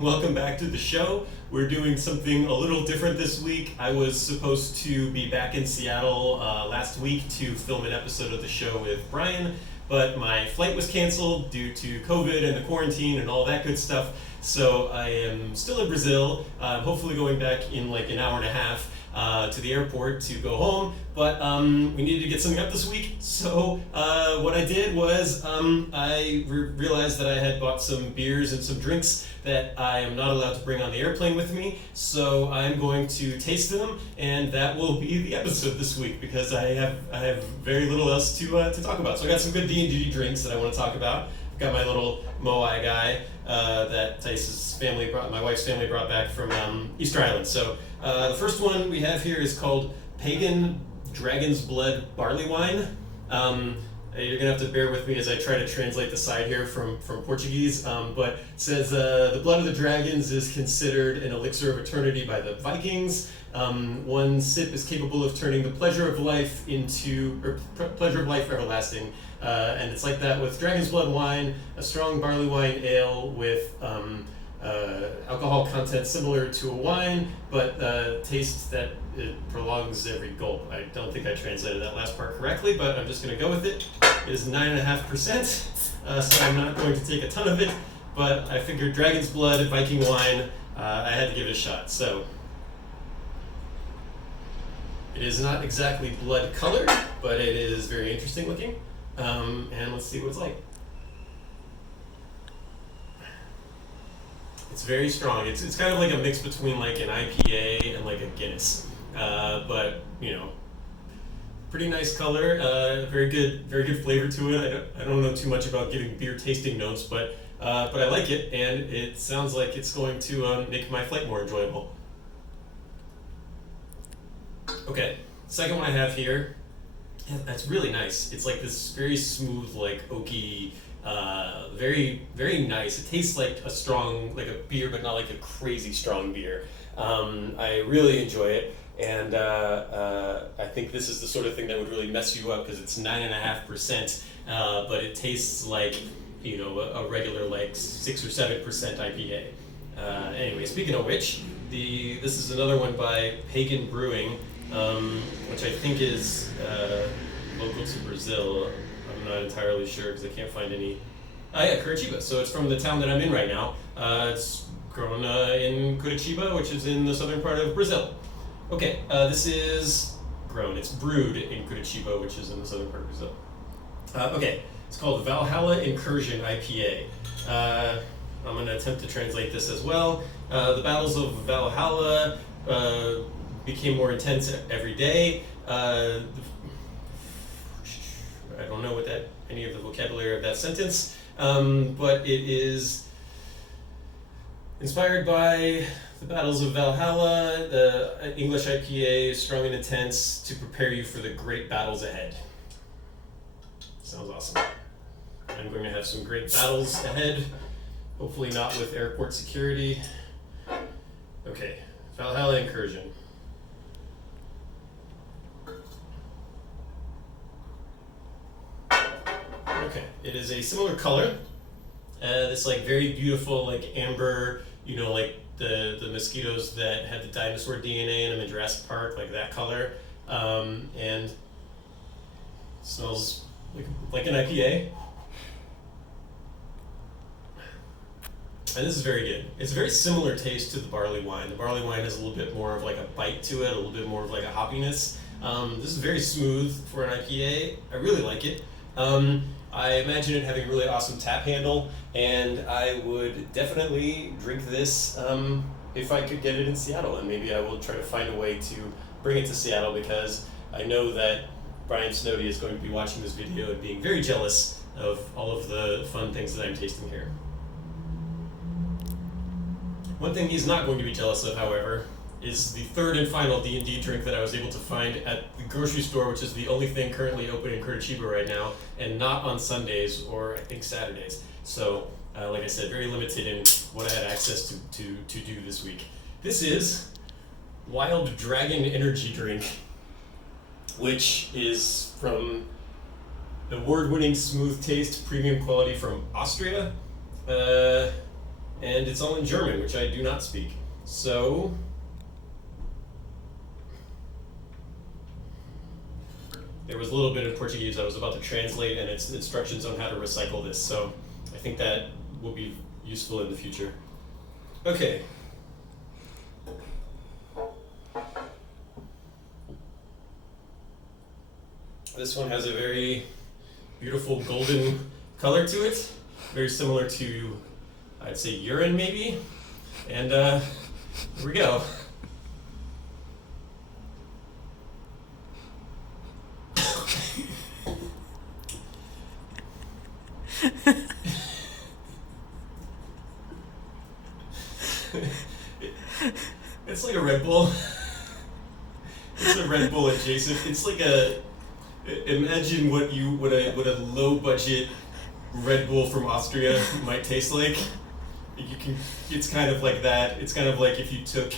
Welcome back to the show. We're doing something a little different this week. I was supposed to be back in Seattle last week to film an episode of the show with Brian, but my flight was canceled due to COVID and the quarantine and all that good stuff. So I am still in Brazil. I'm hopefully going back in like an hour and a half to the airport to go home, but we needed to get something up this week. So what I did was I realized that I had bought some beers and some drinks that I am not allowed to bring on the airplane with me. So I'm going to taste them, and that will be the episode this week because I have very little else to talk about. So I got some good D&D drinks that I want to talk about. I've got my little Moai guy that my wife's family brought back from Easter Island. So the first one we have here is called Pagan Dragon's Blood Barley Wine. You're gonna have to bear with me as I try to translate the side here from Portuguese, but it says the blood of the dragons is considered an elixir of eternity by the Vikings. One sip is capable of turning the pleasure of life everlasting. And it's like that with Dragon's Blood wine, a strong barley wine ale with alcohol content similar to a wine, but taste that it prolongs every gulp. I don't think I translated that last part correctly, but I'm just going to go with it. It is 9.5%, so I'm not going to take a ton of it, but I figured Dragon's Blood, Viking wine, I had to give it a shot. So it is not exactly blood colored, but it is very interesting looking. And let's see what it's like. It's very strong. It's kind of like a mix between like an IPA and like a Guinness, but pretty nice color. Very good flavor to it. I don't know too much about giving beer tasting notes, but I like it, and it sounds like it's going to make my flight more enjoyable. Okay, second one I have here. Yeah, that's really nice. It's like this very smooth, like oaky, very, very nice. It tastes like like a beer, but not like a crazy strong beer. I really enjoy it, and I think this is the sort of thing that would really mess you up because it's 9.5%, but it tastes like a regular like 6 or 7% IPA. Anyway, speaking of which, this is another one by Pagan Brewing. Which I think is local to Brazil. I'm not entirely sure because I can't find any. Yeah, Curitiba. So it's from the town that I'm in right now. It's grown in Curitiba, which is in the southern part of Brazil. Okay, this is grown. It's brewed in Curitiba, which is in the southern part of Brazil. Okay, it's called Valhalla Incursion IPA. I'm going to attempt to translate this as well. The battles of Valhalla became more intense every day. I don't know any of the vocabulary of that sentence, but it is inspired by the battles of Valhalla. The English IPA is strong and intense to prepare you for the great battles ahead. Sounds awesome. I'm going to have some great battles ahead, hopefully not with airport security. Okay, Valhalla Incursion. Okay, it is a similar color. This like very beautiful like amber, like the mosquitoes that had the dinosaur DNA in them in Jurassic Park, like that color, and smells like an IPA. And this is very good. It's a very similar taste to the barley wine. The barley wine has a little bit more of like a bite to it, a little bit more of like a hoppiness. This is very smooth for an IPA. I really like it. I imagine it having a really awesome tap handle, and I would definitely drink this if I could get it in Seattle, and maybe I will try to find a way to bring it to Seattle because I know that Brian Snowdy is going to be watching this video and being very jealous of all of the fun things that I'm tasting here. One thing he's not going to be jealous of, however, is the third and final D&D drink that I was able to find at the grocery store, which is the only thing currently open in Curitiba right now, and not on Sundays or I think Saturdays. So, like I said, very limited in what I had access to do this week. This is Wild Dragon Energy Drink, which is from award-winning smooth taste, premium quality from Austria. and it's all in German, which I do not speak. So there was a little bit of Portuguese I was about to translate, and it's instructions on how to recycle this, so I think that will be useful in the future. Okay. This one has a very beautiful golden color to it, very similar to, I'd say, urine maybe, and here we go. It's like a Red Bull. It's a Red Bull adjacent. It's like imagine what a low budget Red Bull from Austria might taste like. It's kind of like that. It's kind of like if you took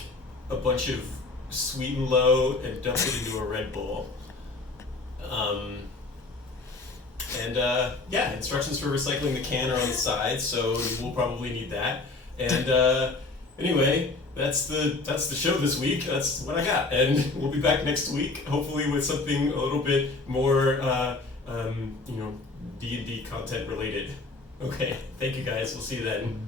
a bunch of Sweet and Low and dumped it into a Red Bull. Yeah, instructions for recycling the can are on the side, so we'll probably need that. And anyway, that's the show this week. That's what I got, and we'll be back next week, hopefully with something a little bit more, D&D content related. Okay, thank you guys. We'll see you then.